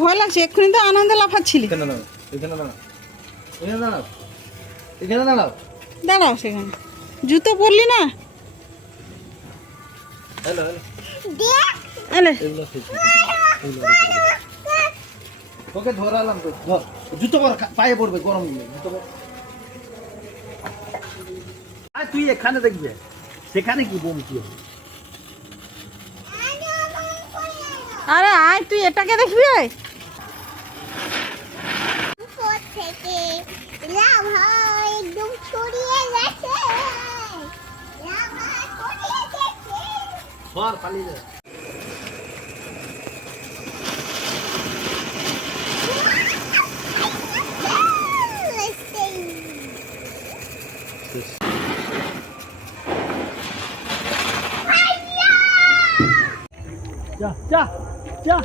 ভয় লাগছে এক্ষুনি তো আনন্দে লাফাচ্ছিলি। এখানে দাঁড়াও এখানে দাঁড়াও এখানে দাঁড়াও এখানে দাঁড়াও। দাঁড়াও সেখানে। জুতো পরলি না? হ্যালো। তোকে ধরালাম তো ধর জুতো পর পায়ে পড়বে গরম জুতো পর। আর তুই এখানে দেখবে সেখানে কি বোম কি হবে? আরে আয় তুই এটাকে দেখবি? আয় সর পালিয়ে যায় जा जा যা।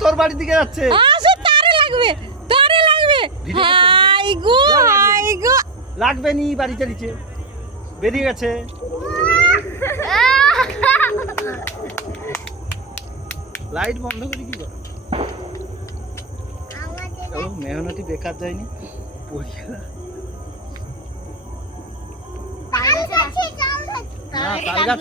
তোর বাড়ির দিকে যাচ্ছে। তারে লাগবে তারে লাগবে। হাই গো হাই গো। লাগবে নি বাড়ি চালিছে বেরিয়ে গেছে। লাইট বন্ধ করে কি করে? মেহনতি বেকার যায়নি। 我天了。打，去。打。